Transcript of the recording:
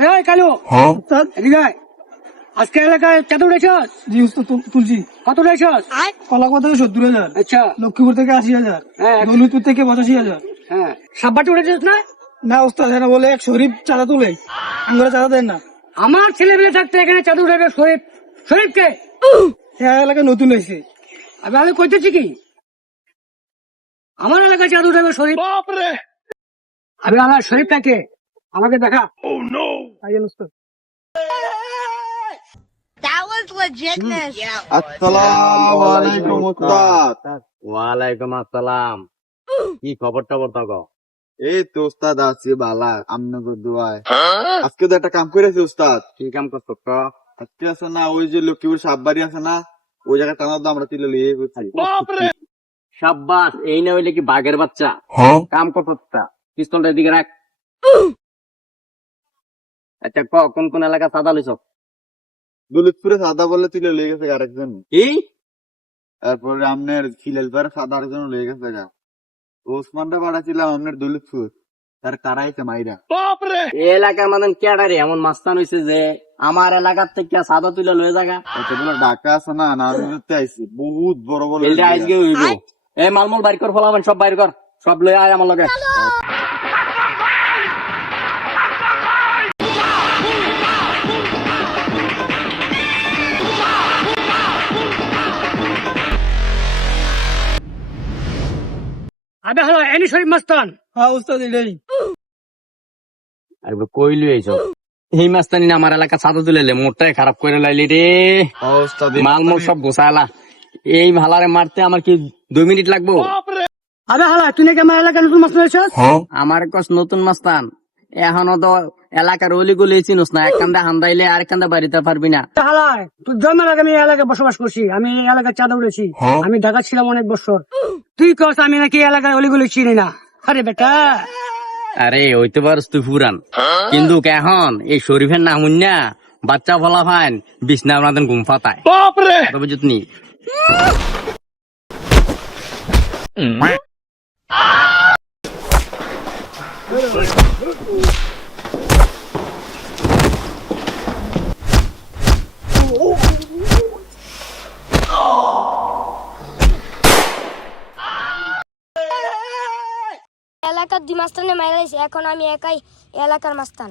আরে ওই কালু, এদিকে আয়। আজকে এলাকায় চাঁদা উঠেছস? জি উস্তাদ তুলছি। কত উঠেছস? কলাকুয়া থেকে 70,000, আচ্ছা, লক্ষ্মীপুর থেকে 80,000, হ্যাঁ। দৌলতপুর থেকে 85,000। হ্যাঁ, সাব্বাটি উঠেছিস না? না উস্তাদ, এরা বলে এক শরীফ চাঁদা তুলে, আঙ্গুরে চাঁদা দেন না। আমার ছেলে মেয়ে থাকতে এখানে চাঁদা উঠাবে শরীফ? শরীফকে এলাকায় নতুন হয়েছে। আমি কইতেছি কি, আমার এলাকায় চাঁদা উঠাবে শরীফ? আমি আমার শরীফটাকে আমাকে দেখা। আইয়েন উস্তাদ। That was legitness. আসসালামু আলাইকুম উস্তাদ। ওয়ালাইকুম আসসালাম। কি খবর টবর তক? এই তো উস্তাদ আছি বালা, আপনাদের দোয়ায়। আজকে তো একটা কাম করেছি উস্তাদ। কি কাম করছো? আজকে আছে না, ওই যে লক্ষ্মীপুর সাববাড়ি আছে না, ওই জায়গায় টানার দাম আমরা তুলে লিয়ে গেছি। সাব্বাস, এই না হইলে কি বাঘের বাচ্চা? কাম করতা পিস্তলটা দিকে রাখ। আচ্ছা কোন কোন এলাকা সাদা লইছ? দৌলতপুরে সাদা বললে তুলে লিয়ে গেছে আরেকজন। এই তারপরে আপনার খিলেলপাড়ে সাদা আরেকজন লিয়ে গেছে গা। ওসমানটা পাঠাচ্ছিলাম আপনার দৌলতপুর, তার কারাইছে মাইরা। এই এলাকার মানে কেডারে এমন মাস্তান হইছে যে আমার এলাকার থেকে সাদা তুলে লয়ে জায়গা এতগুলো ডাকা আছে না, নারায়ণগঞ্জে আইছি, বহুত বড় বড়। এলটা আজকে হইব। এই মালমূল বাইর কর, ফলাবেন সব বাইর কর, সব লয়ে আয় আমার লগে। আবে হলো এনি শরীফ মাস্তান। হ্যাঁ উস্তাদ, এটাই। আর কইলি এইসব এই মাস্তানি না আমার এলাকা সাদা তুলে মোটটাই খারাপ করে লাইলি রে। মালমূল সব গোসালা, এই ভালারে মারতে আমার কি 2 মিনিট লাগবো? আবে হালা, তুই নাকি আমার এলাকায় নতুন মাস্তান হয়েছস? আমার কস নতুন মাস্তান, এখনো তো এলাকার অলি গলি চিনুস না। এক কান্দা হান্দাইলে আর কান্দা বাড়িতে পারবি না। হালা, তুই জন্মের আগে আমি এই এলাকায় বসবাস করছি, আমি এই এলাকায় চাঁদা উঠেছি, আমি ঢাকা ছিলাম অনেক বছর। তুই কস আমি নাকি এই এলাকায় অলিগুলি চিনি না? আরে বেটা, আরে হইতে পারস তুই পুরান, কিন্তু এখন এই শরীফের নাম না বাচ্চা ফলা ফাইন বিছনা আপনাদের ঘুম ফাতায়। তবে যতনি এলাকার 2 মাস্তানে মাইরা দিয়েছে, এখন আমি একাই এলাকার মাস্তান।